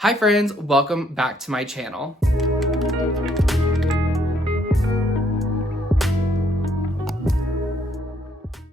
Hi friends, welcome back to my channel.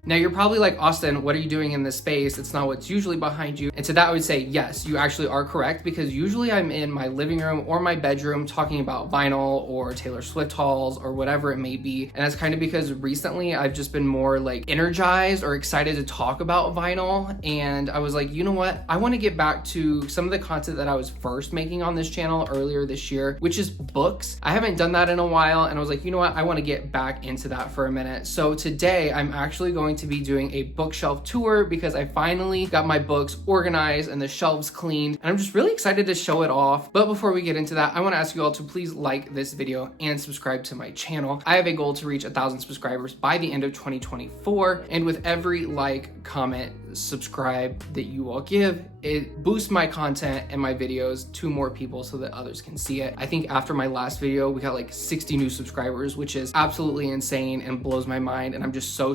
Now you're probably like, Austin, what are you doing in this space? It's not what's usually behind you. And to that I would say, yes, you actually are correct, because usually I'm in my living room or my bedroom talking about vinyl or Taylor Swift hauls or whatever it may be. And that's kind of because recently I've just been more like energized or excited to talk about vinyl. And I was like, you know what? I want to get back to some of the content that I was first making on this channel earlier this year, which is books. I haven't done that in a while. And I was like, you know what? I want to get back into that for a minute. So today I'm actually going to be doing a bookshelf tour because I finally got my books organized and the shelves cleaned, and I'm just really excited to show it off. But before we get into that, I want to ask you all to please like this video and subscribe to my channel. I have a goal to reach 1,000 subscribers by the end of 2024, and with every like, comment, subscribe that you all give, it boosts my content and my videos to more people so that others can see it. I think after my last video, we got like 60 new subscribers, which is absolutely insane and blows my mind. And I'm just so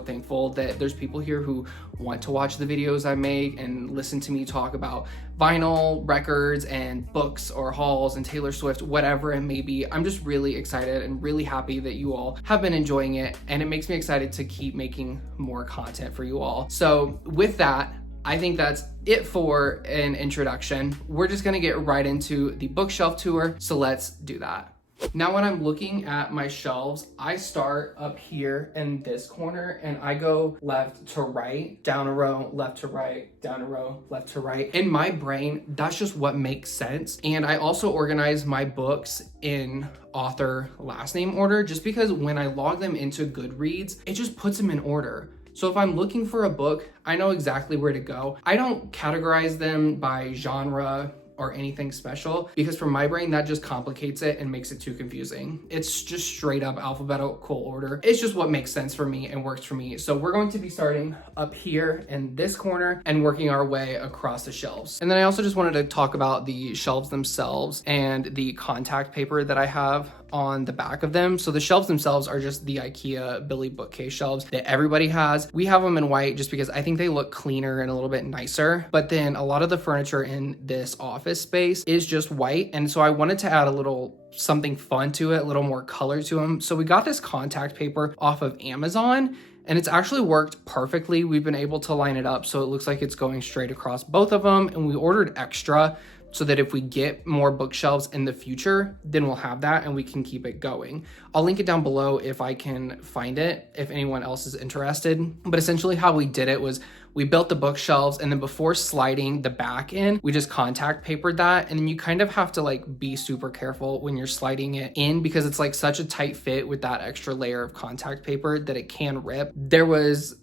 thankful that there's people here who want to watch the videos I make and listen to me talk about vinyl records and books or hauls and Taylor Swift, whatever it may be. I'm just really excited and really happy that you all have been enjoying it, and it makes me excited to keep making more content for you all. So with that, I think that's it for an introduction. We're just gonna get right into the bookshelf tour, so let's do that. Now when I'm looking at my shelves, I start up here in this corner and I go left to right, down a row, left to right, down a row, left to right. In my brain, that's just what makes sense. And I also organize my books in author last name order, just because when I log them into Goodreads, it just puts them in order. So if I'm looking for a book, I know exactly where to go. I don't categorize them by genre or anything special, because for my brain that just complicates it and makes it too confusing. It's just straight up alphabetical order. It's just what makes sense for me and works for me. So we're going to be starting up here in this corner and working our way across the shelves. And then I also just wanted to talk about the shelves themselves and the contact paper that I have on the back of them. So the shelves themselves are just the IKEA Billy bookcase shelves that everybody has. We have them in white just because I think they look cleaner and a little bit nicer. But then a lot of the furniture in this office space is just white. And so I wanted to add a little something fun to it, a little more color to them. So we got this contact paper off of Amazon, and it's actually worked perfectly. We've been able to line it up so it looks like it's going straight across both of them. And we ordered extra so that if we get more bookshelves in the future, then we'll have that and we can keep it going. I'll link it down below if I can find it, if anyone else is interested. But essentially how we did it was we built the bookshelves, and then before sliding the back in, we just contact papered that. And then you kind of have to like be super careful when you're sliding it in, because it's like such a tight fit with that extra layer of contact paper that it can rip. There was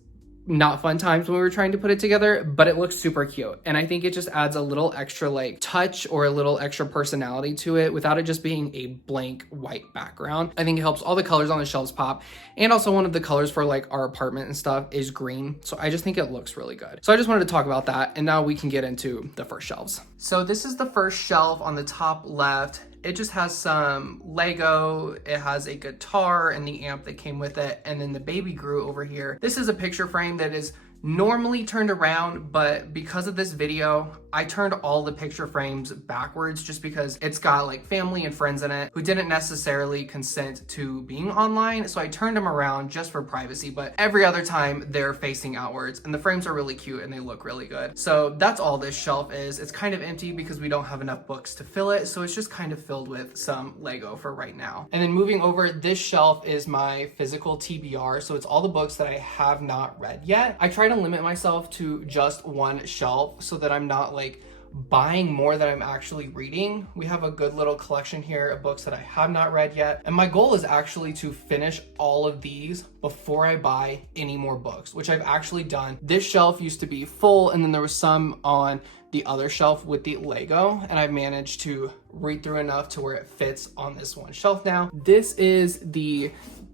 not fun times when we were trying to put it together, but it looks super cute. And I think it just adds a little extra like touch or a little extra personality to it without it just being a blank white background. I think it helps all the colors on the shelves pop. And also one of the colors for like our apartment and stuff is green. So I just think it looks really good. So I just wanted to talk about that. And now we can get into the first shelves. So this is the first shelf on the top left. It just has some Lego, it has a guitar and the amp that came with it, and then the baby Gru over here. This is a picture frame that is normally turned around, but because of this video, I turned all the picture frames backwards just because it's got like family and friends in it who didn't necessarily consent to being online. So I turned them around just for privacy, but every other time they're facing outwards, and the frames are really cute and they look really good. So that's all this shelf is. It's kind of empty because we don't have enough books to fill it. So it's just kind of filled with some Lego for right now. And then moving over, this shelf is my physical TBR. So it's all the books that I have not read yet. I try to limit myself to just one shelf so that I'm not like buying more than I'm actually reading. We have a good little collection here of books that I have not read yet. And my goal is actually to finish all of these before I buy any more books, which I've actually done. This shelf used to be full, and then there was some on the other shelf with the Lego, and I've managed to read through enough to where it fits on this one shelf now. This is the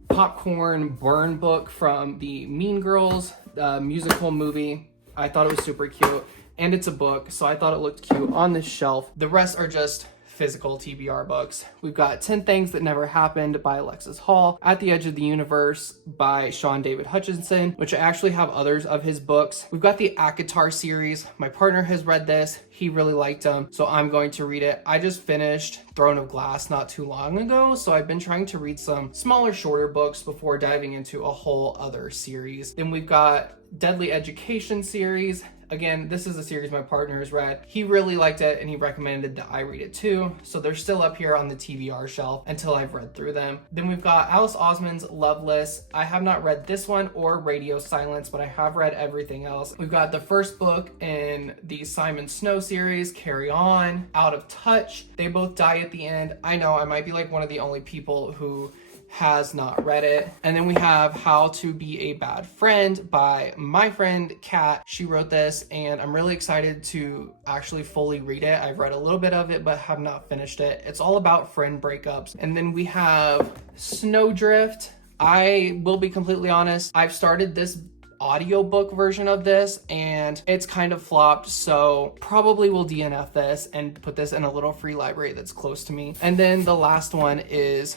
popcorn burn book from the Mean Girls musical movie. I thought it was super cute, and it's a book, so I thought it looked cute on this shelf. The rest are just physical TBR books. We've got 10 Things That Never Happened by Alexis Hall, At the Edge of the Universe by Sean David Hutchinson, which I actually have others of his books. We've got the ACOTAR series. My partner has read this. He really liked them, so I'm going to read it. I just finished Throne of Glass not too long ago, so I've been trying to read some smaller, shorter books before diving into a whole other series. Then we've got Deadly Education series. Again, this is a series my partner has read. He really liked it and he recommended that I read it too. So they're still up here on the TBR shelf until I've read through them. Then we've got Alice Osman's Loveless. I have not read this one or Radio Silence, but I have read everything else. We've got the first book in the Simon Snow series, Carry On, Out of Touch. They both die at the end. I know I might be like one of the only people who has not read it. And then we have How to Be a Bad Friend by my friend Kat. She wrote this and I'm really excited to actually fully read it. I've read a little bit of it but have not finished it. It's all about friend breakups. And then we have Snowdrift. I will be completely honest, I've started this audiobook version of this and it's kind of flopped, so probably will DNF this and put this in a little free library that's close to me. And then the last one is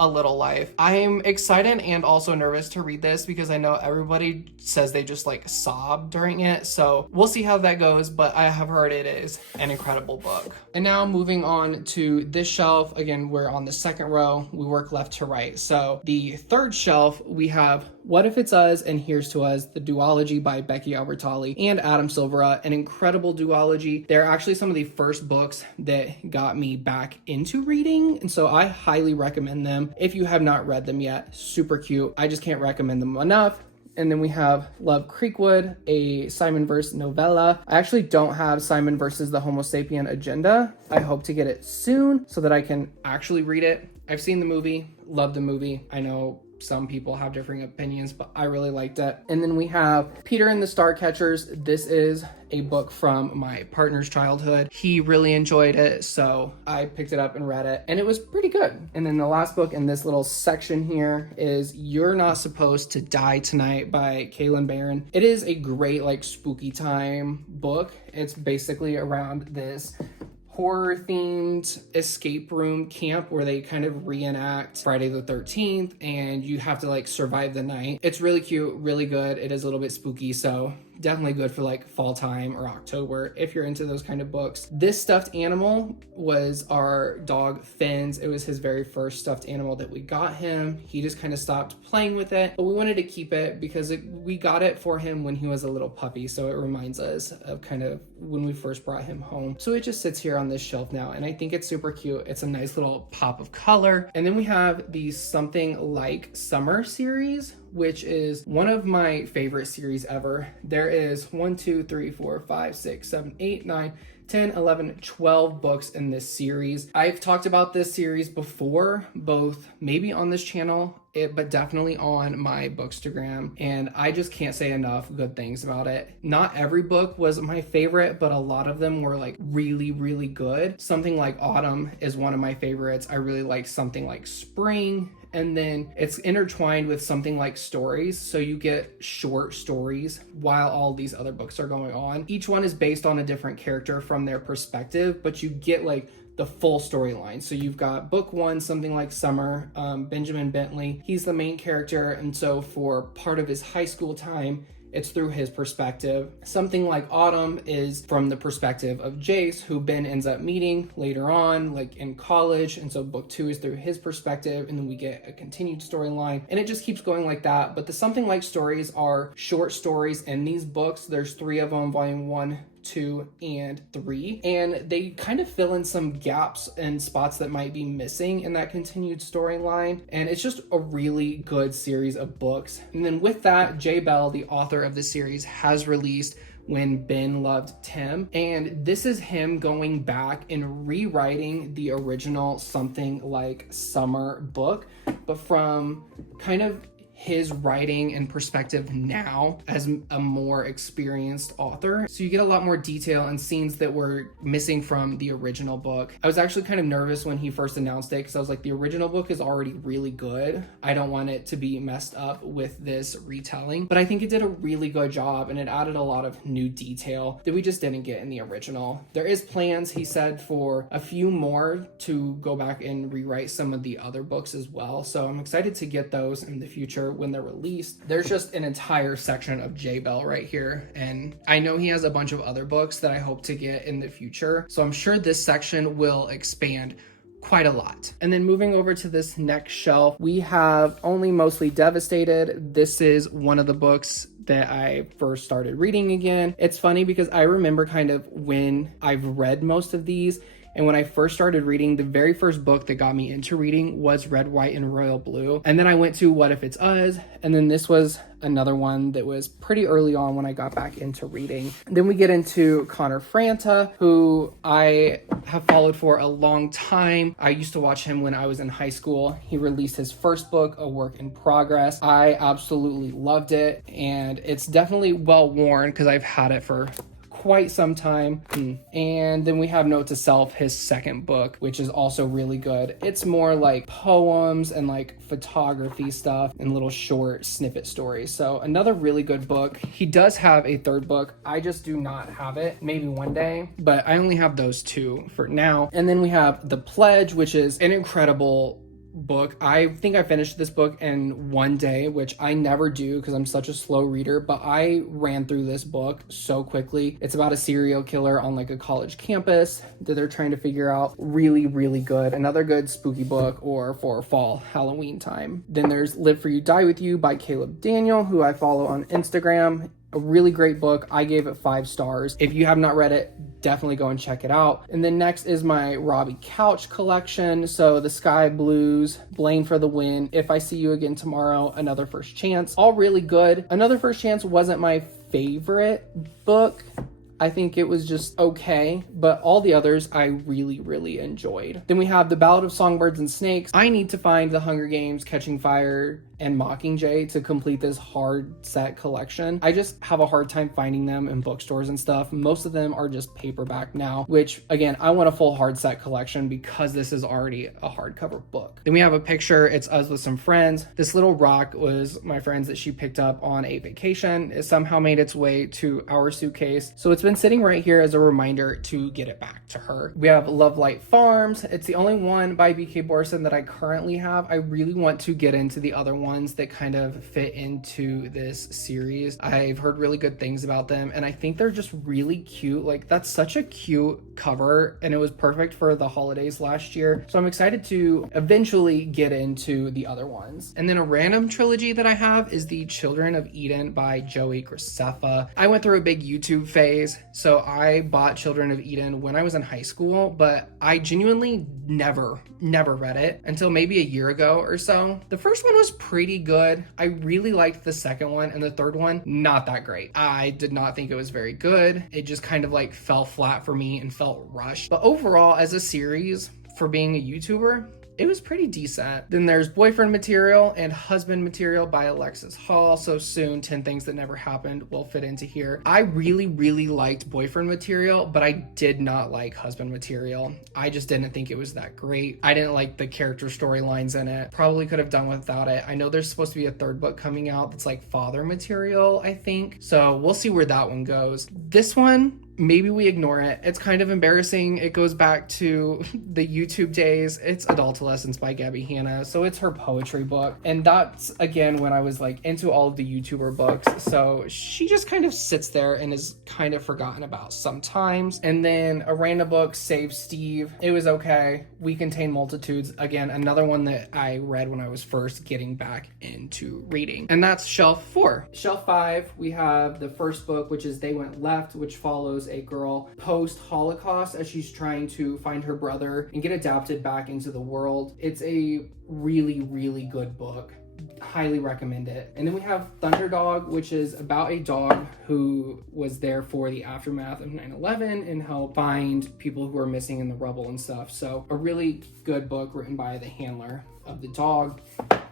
A Little Life. I'm excited and also nervous to read this because I know everybody says they just like sob during it. So we'll see how that goes, but I have heard it is an incredible book. And now moving on to this shelf. Again, we're on the second row. We work left to right. So the third shelf, we have What If It's Us and Here's to Us, the duology by Becky Albertalli and Adam Silvera, an incredible duology. They're actually some of the first books that got me back into reading, and so I highly recommend them. If you have not read them yet, super cute. I just can't recommend them enough. And then we have Love Creekwood, a Simon verse novella. I actually don't have Simon versus the Homo sapien agenda. I hope to get it soon so that I can actually read it. I've seen the movie, loved the movie. I know some people have differing opinions, but I really liked it. And then we have Peter and the Starcatchers. This is a book from my partner's childhood. He really enjoyed it, so I picked it up and read it, and it was pretty good. And then the last book in this little section here is You're Not Supposed to Die Tonight by Kaylin Barron. It is a great like spooky time book. It's basically around this horror-themed escape room camp where they kind of reenact Friday the 13th and you have to like survive the night. It's really cute, really good. It is a little bit spooky, so definitely good for like fall time or October if you're into those kind of books. This stuffed animal was our dog Finn's. It was his very first stuffed animal that we got him. He just kind of stopped playing with it, but we wanted to keep it because we got it for him when he was a little puppy, so it reminds us of kind of when we first brought him home. So it just sits here on this shelf now, and I think it's super cute. It's a nice little pop of color. And then we have the Something Like Summer series, which is one of my favorite series ever. There is 1, 2, 3, 4, 5, 6, 7, 8, 9, 10, 11, 12 books in this series. I've talked about this series before, both maybe on this channel, but definitely on my Bookstagram, and I just can't say enough good things about it. Not every book was my favorite, but a lot of them were like really, really good. Something Like Autumn is one of my favorites. I really like Something Like Spring. And then it's intertwined with Something Like Stories, so you get short stories while all these other books are going on. Each one is based on a different character from their perspective, but you get like the full storyline. So you've got book one, Something Like Summer, Benjamin Bentley. He's the main character, and so for part of his high school time, it's through his perspective. Something Like Autumn is from the perspective of Jace, who Ben ends up meeting later on, like in college. And so book two is through his perspective, and then we get a continued storyline, and it just keeps going like that. But the Something Like stories are short stories in these books. There's 3 of them, volume 1, 2, and 3, and they kind of fill in some gaps and spots that might be missing in that continued storyline, and it's just a really good series of books. And then with that, Jay Bell, the author of the series, has released When Ben Loved Tim, and this is him going back and rewriting the original Something Like Summer book, but from kind of his writing and perspective now as a more experienced author. So you get a lot more detail and scenes that were missing from the original book. I was actually kind of nervous when he first announced it because I was like, the original book is already really good. I don't want it to be messed up with this retelling. But I think it did a really good job and it added a lot of new detail that we just didn't get in the original. There is plans, he said, for a few more to go back and rewrite some of the other books as well. So I'm excited to get those in the future when they're released. There's just an entire section of J Bell right here. And I know he has a bunch of other books that I hope to get in the future. So I'm sure this section will expand quite a lot. And then moving over to this next shelf, we have Only Mostly Devastated. This is one of the books that I first started reading again. It's funny because I remember kind of when I've read most of these, and when I first started reading, the very first book that got me into reading was Red, White, and Royal Blue. And then I went to What If It's Us? And then this was another one that was pretty early on when I got back into reading. Then we get into Connor Franta, who I have followed for a long time. I used to watch him when I was in high school. He released his first book, A Work in Progress. I absolutely loved it. And it's definitely well worn because I've had it for quite some time. And then we have Note to Self, his second book, which is also really good. It's more like poems and like photography stuff and little short snippet stories. So another really good book. He does have a third book. I just do not have it. Maybe one day, but I only have those two for now. And then we have The Pledge, which is an incredible book. I think I finished this book in one day, which I never do because I'm such a slow reader, but I ran through this book so quickly. It's about a serial killer on like a college campus that they're trying to figure out. Really, really good. Another good spooky book or for fall Halloween time. Then there's Live For You, Die With You by Caleb Daniel, who I follow on Instagram. A really great book. I gave it 5 stars. If you have not read it, definitely go and check it out. And then next is my Robbie Couch collection. So The Sky Blues, Blame for the Win, If I See You Again Tomorrow, Another First Chance. All really good. Another First Chance wasn't my favorite book. I think it was just okay, but all the others I really, really enjoyed. Then we have The Ballad of Songbirds and Snakes. I need to find The Hunger Games, Catching Fire, and Mockingjay to complete this hard set collection. I just have a hard time finding them in bookstores and stuff. Most of them are just paperback now, which again, I want a full hard set collection because this is already a hardcover book. Then we have a picture. It's us with some friends. This little rock was my friend's that she picked up on a vacation. It somehow made its way to our suitcase. So it's been sitting right here as a reminder to get it back to her. We have Love Light Farms. It's the only one by BK Borson that I currently have. I really want to get into the other ones that kind of fit into this series. I've heard really good things about them and I think they're just really cute. Like that's such a cute cover and it was perfect for the holidays last year. So I'm excited to eventually get into the other ones. And then a random trilogy that I have is the Children of Eden by Joey Graceffa. I went through a big YouTube phase, so I bought Children of Eden when I was in high school, but I genuinely never read it until maybe a year ago or so. The first one was pretty good. I really liked the second one, and the third one, not that great. I did not think it was very good. It just kind of like fell flat for me and felt rushed. But overall, as a series, for being a YouTuber, it was pretty decent. Then there's Boyfriend Material and Husband Material by Alexis Hall. So soon, 10 Things That Never Happened will fit into here. I really liked Boyfriend Material, but I did not like Husband Material. I just didn't think it was that great. I didn't like the character storylines in it. Probably could have done without it. I know there's supposed to be a third book coming out that's like Father Material, I think. So we'll see where that one goes. This one, maybe we ignore it. It's kind of embarrassing. It goes back to the YouTube days. It's Adultolescence by Gabby Hanna. So it's her poetry book. And that's, again, when I was like into all of the YouTuber books. So she just kind of sits there and is kind of forgotten about sometimes. And then a random book, Save Steve. It was okay. We Contain Multitudes. Again, another one that I read when I was first getting back into reading. And that's shelf 4. Shelf 5, we have the first book, which is They Went Left, which follows a girl post-Holocaust as she's trying to find her brother and get adapted back into the world. It's a really good book. Highly recommend it. And then we have Thunderdog, which is about a dog who was there for the aftermath of 9/11 and helped find people who are missing in the rubble and stuff. So a really good book written by the handler of the dog.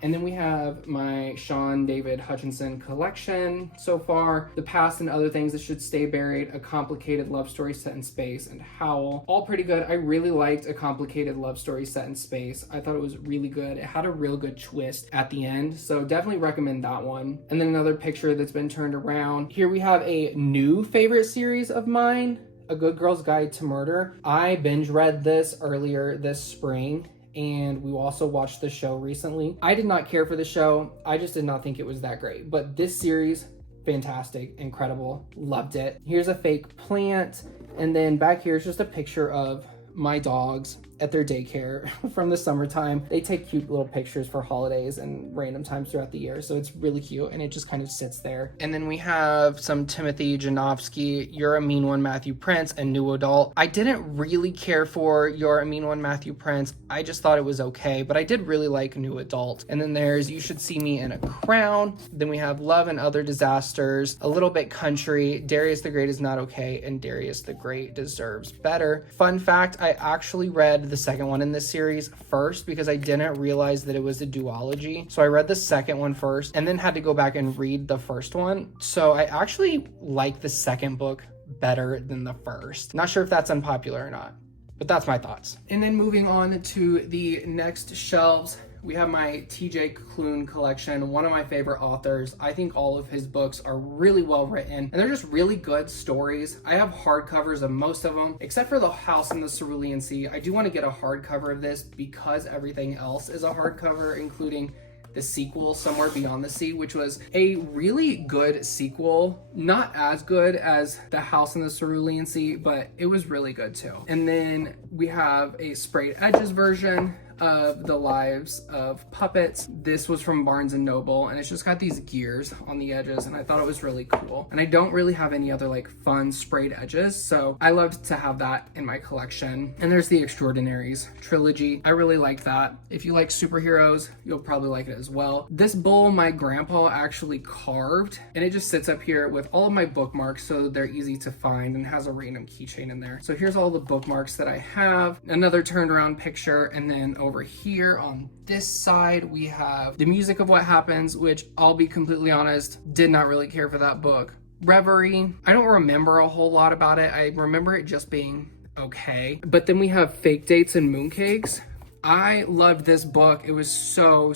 And then we have my Sean David Hutchinson collection so far. The Past and Other Things That Should Stay Buried, A Complicated Love Story Set in Space, and Howl. All pretty good. I really liked A Complicated Love Story Set in Space. I thought it was really good. It had a real good twist at the end, so definitely recommend that one. And then another picture that's been turned around. Here we have a new favorite series of mine, A Good Girl's Guide to Murder. I binge read this earlier this spring, and we also watched the show recently. I did not care for the show. I just did not think it was that great. But this series, fantastic, incredible, loved it. Here's a fake plant, and then back here is just a picture of my dogs at their daycare from the summertime. They take cute little pictures for holidays and random times throughout the year, so it's really cute, and it just kind of sits there. And then we have some Timothy Janofsky, You're a Mean One, Matthew Prince, and New Adult. I didn't really care for You're a Mean One, Matthew Prince. I just thought it was okay, but I did really like New Adult. And then there's You Should See Me in a Crown. Then we have Love and Other Disasters, A Little Bit Country, Darius the Great Is Not Okay, and Darius the Great Deserves Better. Fun fact, I actually read the second one in this series first because I didn't realize that it was a duology. So I read the second one first and then had to go back and read the first one. So I actually like the second book better than the first. Not sure if that's unpopular or not, but that's my thoughts. And then moving on to the next shelves, we have my TJ Klune collection, one of my favorite authors. I think all of his books are really well written, and they're just really good stories. I have hardcovers of most of them, except for The House in the Cerulean Sea. I do want to get a hardcover of this because everything else is a hardcover, including the sequel, Somewhere Beyond the Sea, which was a really good sequel. Not as good as The House in the Cerulean Sea, but it was really good too. And then we have a sprayed edges version of The Lives of Puppets. This was from Barnes & Noble, and it's just got these gears on the edges, and I thought it was really cool. And I don't really have any other like fun sprayed edges, so I loved to have that in my collection. And there's the Extraordinaries trilogy. I really like that. If you like superheroes, you'll probably like it as well. This bowl my grandpa actually carved, and it just sits up here with all of my bookmarks so they're easy to find, and has a random keychain in there. So here's all the bookmarks that I have. Another turned around picture, and then over here on this side we have The Music of What Happens, which I'll be completely honest, did not really care for that book. Reverie, I don't remember a whole lot about it. I remember it just being okay. But then we have Fake Dates and Mooncakes. I loved this book. It was so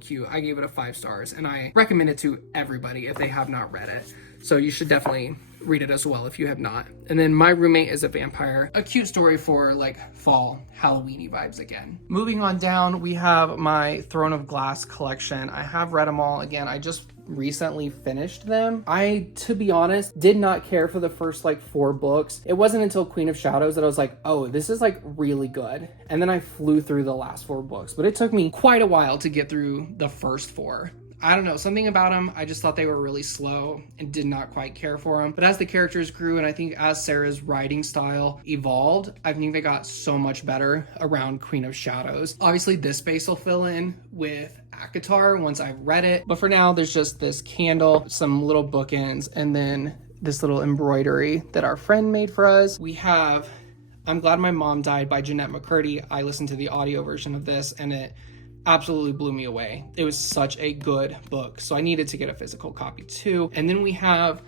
cute. I gave it a 5 stars, and I recommend it to everybody if they have not read it. So you should definitely read it as well if you have not. And then My Roommate is a Vampire, a cute story for like fall Halloween-y vibes again. Moving on down, we have my Throne of Glass collection. I have read them all. Again, I just recently finished them. I, to be honest, did not care for the first like 4 books. It wasn't until Queen of Shadows that I was like, oh, this is like really good. And then I flew through the last 4 books, but it took me quite a while to get through the first 4. I don't know, something about them, I just thought they were really slow and did not quite care for them. But as the characters grew, and I think as Sarah's writing style evolved, I think they got so much better around Queen of Shadows. Obviously, this space will fill in with ACOTAR once I've read it. But for now, there's just this candle, some little bookends, and then this little embroidery that our friend made for us. We have I'm Glad My Mom Died by Jeanette McCurdy. I listened to the audio version of this, and it absolutely blew me away. It was such a good book, so I needed to get a physical copy too. And then we have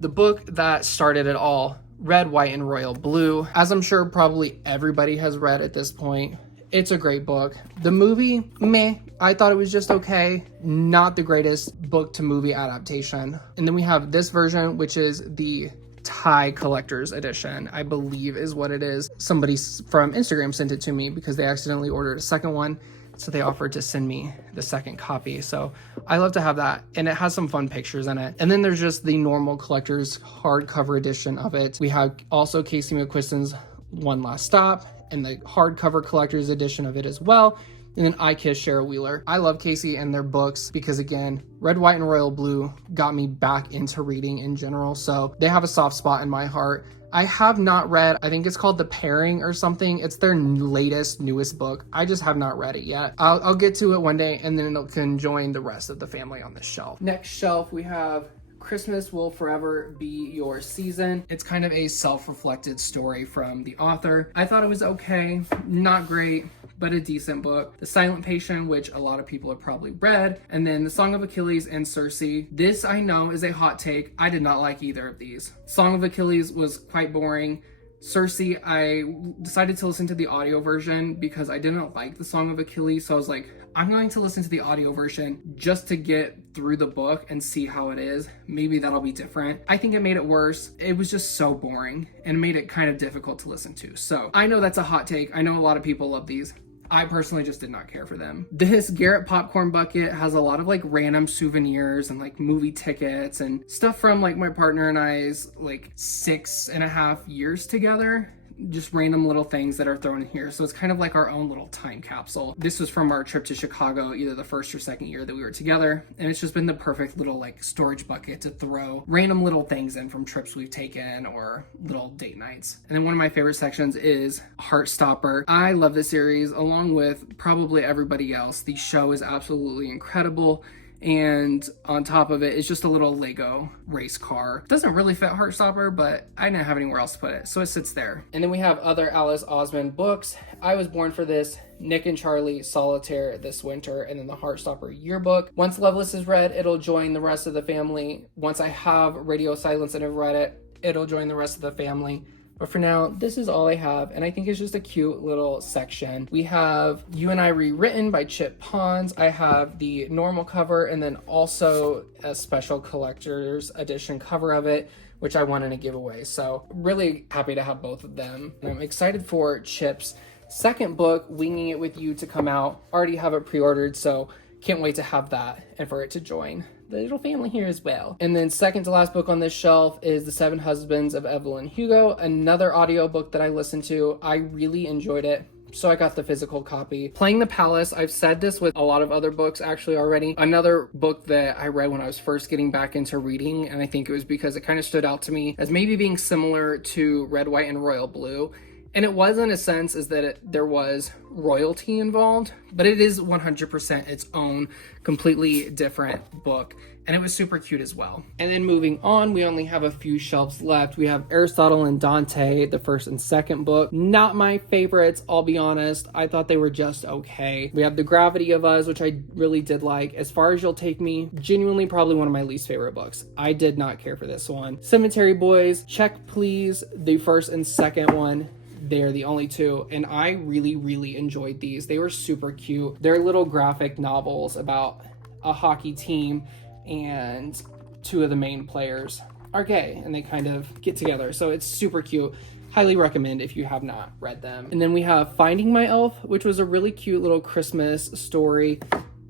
the book that started it all, Red, White, and Royal Blue. As I'm sure probably everybody has read at this point, it's a great book. The movie, meh. I thought it was just okay. Not the greatest book to movie adaptation. And then we have this version, which is the Thai collector's edition, I believe is what it is. Somebody from Instagram sent it to me because they accidentally ordered a second one. So they offered to send me the second copy. So I love to have that. And it has some fun pictures in it. And then there's just the normal collector's hardcover edition of it. We have also Casey McQuiston's One Last Stop and the hardcover collector's edition of it as well. And then I Kiss Cheryl Wheeler. I love Casey and their books because, again, Red, White, and Royal Blue got me back into reading in general. So they have a soft spot in my heart. I have not read, I think it's called The Pairing or something. It's their newest book. I just have not read it yet. I'll get to it one day, and then it can join the rest of the family on this shelf. Next shelf, we have Christmas Will Forever Be Your Season. It's kind of a self-reflected story from the author. I thought it was okay, not great, but a decent book. The Silent Patient, which a lot of people have probably read, and then The Song of Achilles and Circe. This I know is a hot take. I did not like either of these. Song of Achilles was quite boring. Circe, I decided to listen to the audio version because I didn't like the Song of Achilles, so I was like, I'm going to listen to the audio version just to get through the book and see how it is. Maybe that'll be different. I think it made it worse. It was just so boring and made it kind of difficult to listen to. So I know that's a hot take. I know a lot of people love these. I personally just did not care for them. This Garrett popcorn bucket has a lot of like random souvenirs and like movie tickets and stuff from like my partner and I's like 6.5 years together. Just random little things that are thrown in here. So it's kind of like our own little time capsule. This was from our trip to Chicago, either the first or second year that we were together. And it's just been the perfect little like storage bucket to throw random little things in from trips we've taken or little date nights. And then one of my favorite sections is Heartstopper. I love this series along with probably everybody else. The show is absolutely incredible. And on top of it, it's just a little Lego race car. It doesn't really fit Heartstopper, but I didn't have anywhere else to put it, so it sits there. And then we have other Alice Osmond books. I Was Born for This, Nick and Charlie, Solitaire This Winter, and then the Heartstopper yearbook. Once Loveless is read, it'll join the rest of the family. Once I have Radio Silence and have read it, it'll join the rest of the family. But for now, this is all I have, and I think it's just a cute little section. We have You and I Rewritten by Chip Pons. I have the normal cover and then also a special collector's edition cover of it, which I wanted to give away. So really happy to have both of them. And I'm excited for Chip's second book, Winging It With You, to come out. Already have it pre-ordered, so can't wait to have that and for it to join the little family here as well. And then second to last book on this shelf is The Seven Husbands of Evelyn Hugo, another audiobook that I listened to. I really enjoyed it, so I got the physical copy. Playing the Palace, I've said this with a lot of other books actually already. Another book that I read when I was first getting back into reading, and I think it was because it kind of stood out to me as maybe being similar to Red, White, and Royal Blue. And it was in a sense is that there was royalty involved, but it is 100% its own completely different book. And it was super cute as well. And then moving on, we only have a few shelves left. We have Aristotle and Dante, the first and second book. Not my favorites, I'll be honest. I thought they were just okay. We have The Gravity of Us, which I really did like. As Far As You'll Take Me, genuinely probably one of my least favorite books. I did not care for this one. Cemetery Boys, Check Please, the first and second one. They're the only two, and I really enjoyed these. They were super cute. They're little graphic novels about a hockey team, and two of the main players are gay, and they kind of get together, so it's super cute. Highly recommend if you have not read them. And then we have Finding My Elf, which was a really cute little Christmas story.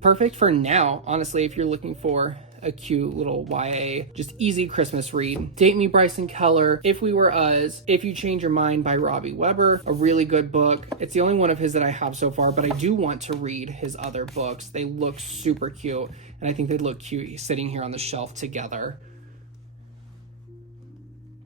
Perfect for now, honestly, if you're looking for a cute little YA, just easy Christmas read. Date Me, Bryson Keller, If We Were Us, If You Change Your Mind by Robbie Weber, a really good book. It's the only one of his that I have so far, but I do want to read his other books. They look super cute, and I think they'd look cute sitting here on the shelf together.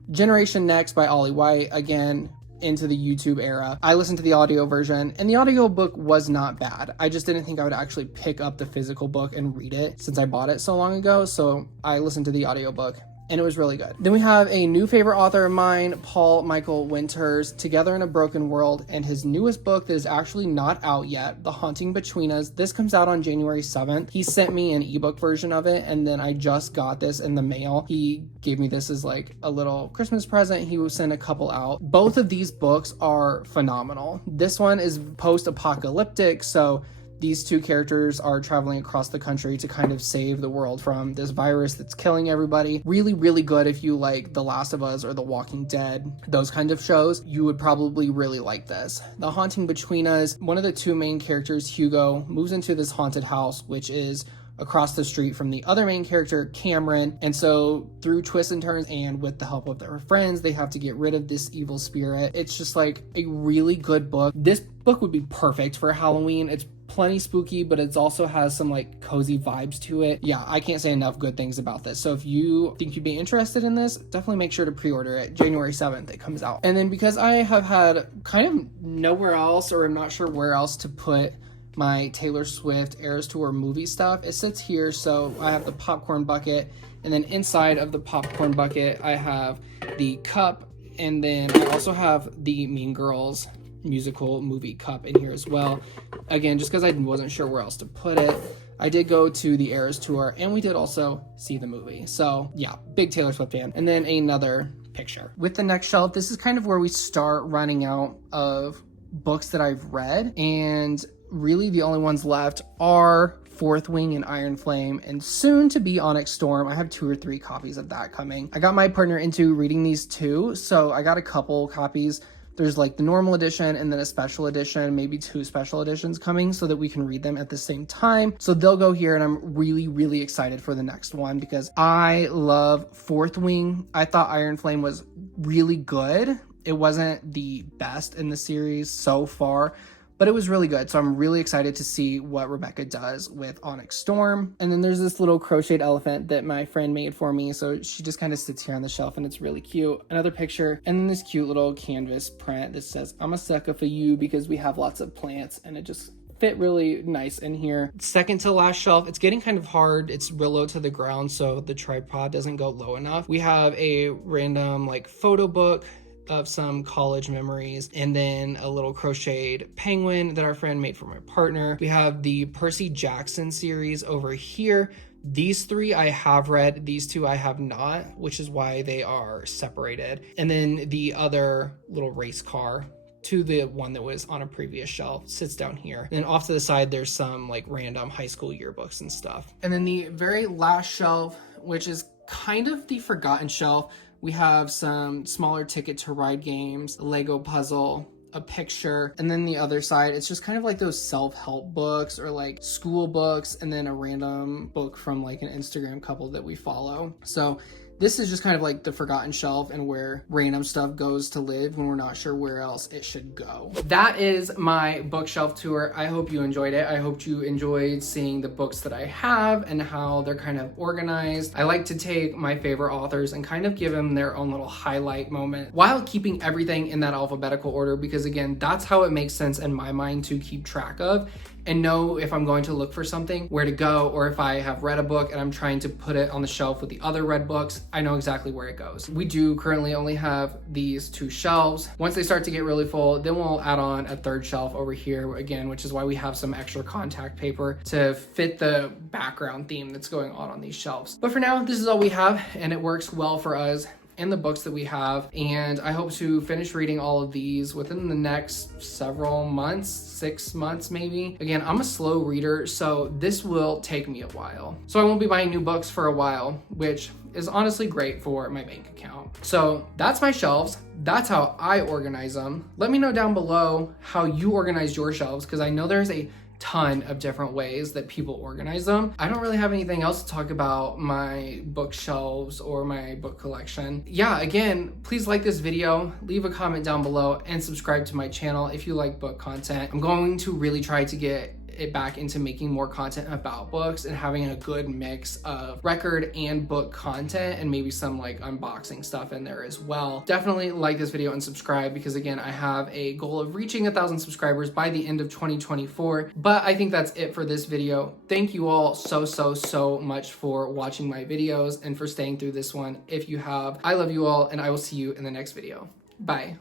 Generation Next by Ollie White, again, into the YouTube era. I listened to the audio version, and the audio book was not bad. I just didn't think I would actually pick up the physical book and read it since I bought it so long ago, so I listened to the audio book, and it was really good. Then we have a new favorite author of mine, Paul Michael Winters, Together in a Broken World, and his newest book that is actually not out yet, The Haunting Between Us. This comes out on January 7th. He sent me an ebook version of it, and then I just got this in the mail. He gave me this as like a little Christmas present. He will send a couple out. Both of these books are phenomenal. This one is post-apocalyptic, so these two characters are traveling across the country to kind of save the world from this virus that's killing everybody. Really good if you like The Last of Us or The Walking Dead, those kinds of shows. You would probably really like this. The Haunting Between Us, one of the two main characters, Hugo, moves into this haunted house, which is across the street from the other main character, Cameron. And so through twists and turns and with the help of their friends, they have to get rid of this evil spirit. It's just like a really good book. This book would be perfect for Halloween. It's plenty spooky, but it also has some like cozy vibes to it. Yeah, I can't say enough good things about this. So if you think you'd be interested in this, definitely make sure to pre-order it. January 7th, it comes out. And then because I have had kind of nowhere else, or I'm not sure where else to put my Taylor Swift Eras Tour movie stuff, it sits here. So I have the popcorn bucket, and then inside of the popcorn bucket, I have the cup, and then I also have the Mean Girls musical movie cup in here as well. Again, just because I wasn't sure where else to put it. I did go to the Eras tour, and we did also see the movie. So yeah, big Taylor Swift fan. And then another picture. With the next shelf, this is kind of where we start running out of books that I've read, and really the only ones left are Fourth Wing and Iron Flame, and soon to be Onyx Storm. I have 2 or 3 copies of that coming. I got my partner into reading these too, so I got a couple copies. There's like the normal edition and then a special edition, maybe 2 special editions coming so that we can read them at the same time. So they'll go here, and I'm really, really excited for the next one because I love Fourth Wing. I thought Iron Flame was really good. It wasn't the best in the series so far, but it was really good. So I'm really excited to see what Rebecca does with Onyx Storm. And then there's this little crocheted elephant that my friend made for me. So she just kind of sits here on the shelf, and it's really cute. Another picture, and then this cute little canvas print that says, "I'm a sucker for you," because we have lots of plants, and it just fit really nice in here. Second to last shelf, it's getting kind of hard. It's real low to the ground, so the tripod doesn't go low enough. We have a random like photo book of some college memories, and then a little crocheted penguin that our friend made for my partner. We have the Percy Jackson series over here. These 3 I have read, these 2 I have not, which is why they are separated. And then the other little race car to the one that was on a previous shelf sits down here. And then off to the side, there's some like random high school yearbooks and stuff. And then the very last shelf, which is kind of the forgotten shelf, we have some smaller Ticket to Ride games, a Lego puzzle, a picture, and then the other side, it's just kind of like those self-help books or like school books, and then a random book from like an Instagram couple that we follow. So this is just kind of like the forgotten shelf and where random stuff goes to live when we're not sure where else it should go. That is my bookshelf tour. I hope you enjoyed it. I hope you enjoyed seeing the books that I have and how they're kind of organized. I like to take my favorite authors and kind of give them their own little highlight moment while keeping everything in that alphabetical order, because again, that's how it makes sense in my mind to keep track of and know if I'm going to look for something, where to go, or if I have read a book and I'm trying to put it on the shelf with the other read books, I know exactly where it goes. We do currently only have these 2 shelves. Once they start to get really full, then we'll add on a 3rd shelf over here again, which is why we have some extra contact paper to fit the background theme that's going on these shelves. But for now, this is all we have, and it works well for us and the books that we have, and I hope to finish reading all of these within the next several months, 6 months maybe. Again, I'm a slow reader, so this will take me a while. So I won't be buying new books for a while, which is honestly great for my bank account. So that's my shelves. That's how I organize them. Let me know down below how you organize your shelves, because I know there's a ton of different ways that people organize them. I don't really have anything else to talk about my bookshelves or my book collection. Yeah, again, please like this video, leave a comment down below, and subscribe to my channel if you like book content. I'm going to really try to get it back into making more content about books and having a good mix of record and book content, and maybe some like unboxing stuff in there as well. Definitely like this video and subscribe, because again, I have a goal of reaching 1,000 subscribers by the end of 2024. But I think that's it for this video. Thank you all so much for watching my videos and for staying through this one. If you have, I love you all, and I will see you in the next video. Bye.